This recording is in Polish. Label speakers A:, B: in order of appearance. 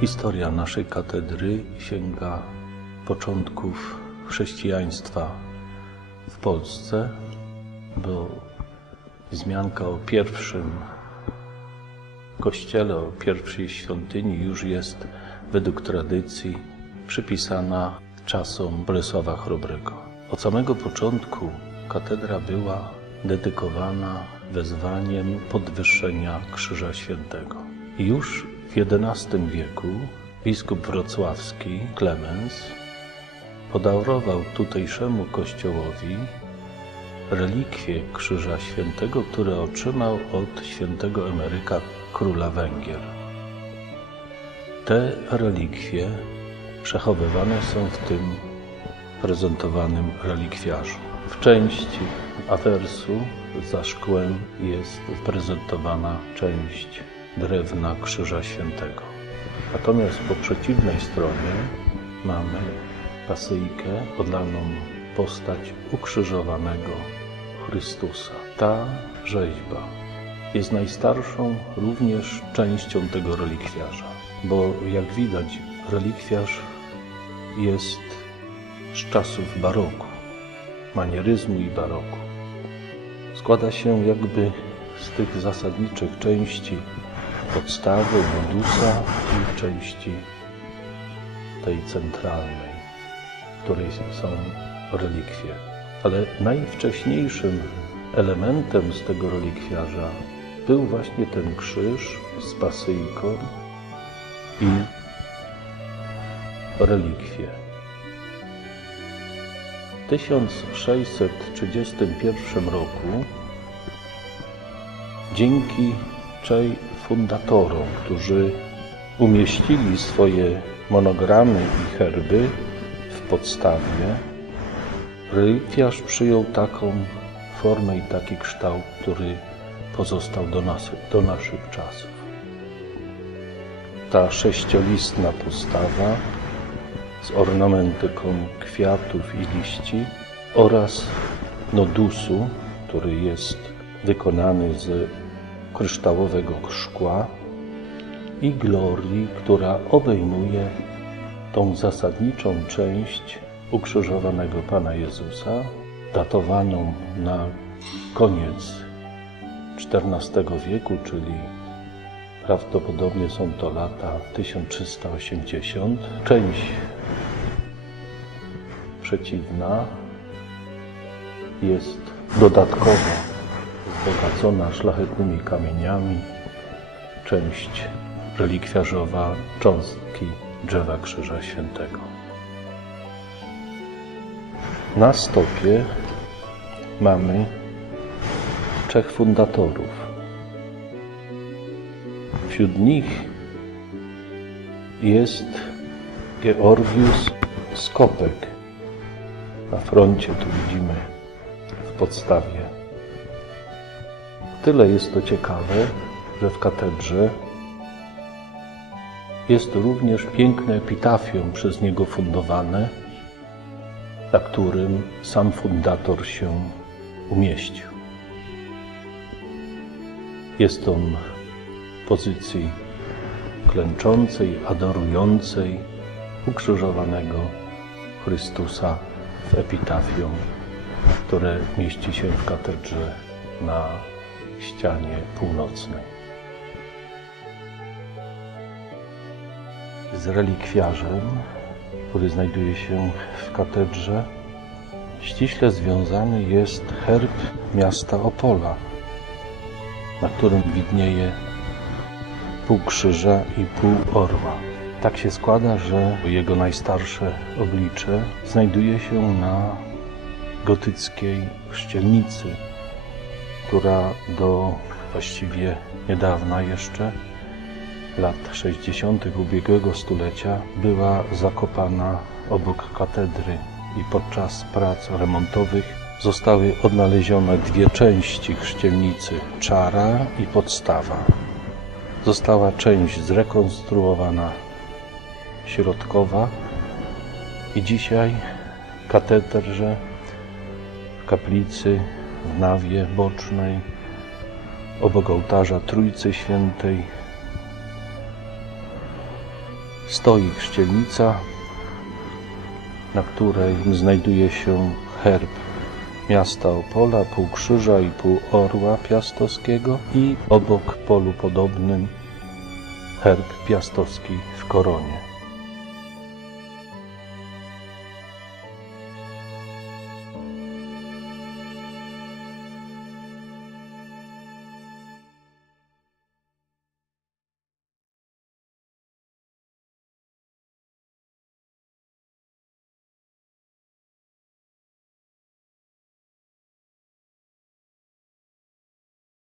A: Historia naszej katedry sięga początków chrześcijaństwa w Polsce, bo wzmianka o pierwszym kościele, o pierwszej świątyni już jest według tradycji przypisana czasom Bolesława Chrobrego. Od samego początku katedra była dedykowana wezwaniem podwyższenia Krzyża Świętego. Już XI wieku biskup wrocławski Klemens podarował tutejszemu kościołowi relikwie Krzyża Świętego, które otrzymał od świętego emeryka króla Węgier. Te relikwie przechowywane są w tym prezentowanym relikwiarzu. W części awersu za szkłem jest prezentowana część drewna Krzyża Świętego. Natomiast po przeciwnej stronie mamy pasyjkę odlaną postać ukrzyżowanego Chrystusa. Ta rzeźba jest najstarszą również częścią tego relikwiarza, bo jak widać relikwiarz jest z czasów baroku, manieryzmu i baroku. Składa się jakby z tych zasadniczych części podstawy, modusa i części tej centralnej, w której są relikwie. Ale najwcześniejszym elementem z tego relikwiarza był właśnie ten krzyż z pasyjką i relikwie. W 1631 roku dzięki trzej fundatorom, którzy umieścili swoje monogramy i herby w podstawie, relikwiarz przyjął taką formę i taki kształt, który pozostał do, nas, do naszych czasów. Ta sześciolistna postawa z ornamentyką kwiatów i liści oraz nodusu, który jest wykonany z kryształowego szkła i glorii, która obejmuje tą zasadniczą część ukrzyżowanego Pana Jezusa, datowaną na koniec XIV wieku, czyli prawdopodobnie są to lata 1380. Część przeciwna jest dodatkowo wzbogacona szlachetnymi kamieniami. Część relikwiarzowa cząstki drzewa Krzyża Świętego. Na stopie mamy trzech fundatorów. Wśród nich jest Georgius Skopek. Na froncie tu widzimy w podstawie. Tyle jest to ciekawe, że w katedrze jest również piękne epitafium przez niego fundowane, na którym sam fundator się umieścił. Jest on w pozycji klęczącej, adorującej ukrzyżowanego Chrystusa w epitafium, które mieści się w katedrze na ścianie północnej. Z relikwiarzem, który znajduje się w katedrze, ściśle związany jest herb miasta Opola, na którym widnieje pół krzyża i pół orła. Tak się składa, że jego najstarsze oblicze znajduje się na gotyckiej chrzcielnicy, która do właściwie niedawna jeszcze, lat 60. ubiegłego stulecia, była zakopana obok katedry i podczas prac remontowych zostały odnalezione dwie części chrzcielnicy, czara i podstawa. Została część zrekonstruowana środkowa i dzisiaj katedrze, w kaplicy, nawie bocznej, obok ołtarza Trójcy Świętej stoi chrzcielnica, na której znajduje się herb miasta Opola, pół krzyża i pół orła piastowskiego i obok polu podobnym herb piastowski w koronie.